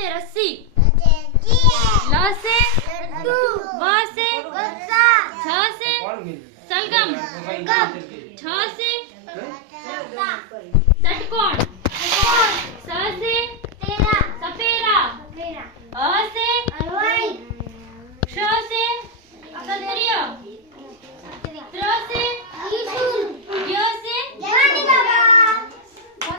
से रस्सी, ल से लड्डू, व से वर्षा, छ से सलगम, छ से षटकोण, स से सपेरा, अ से क्ष से क्षत्रिय,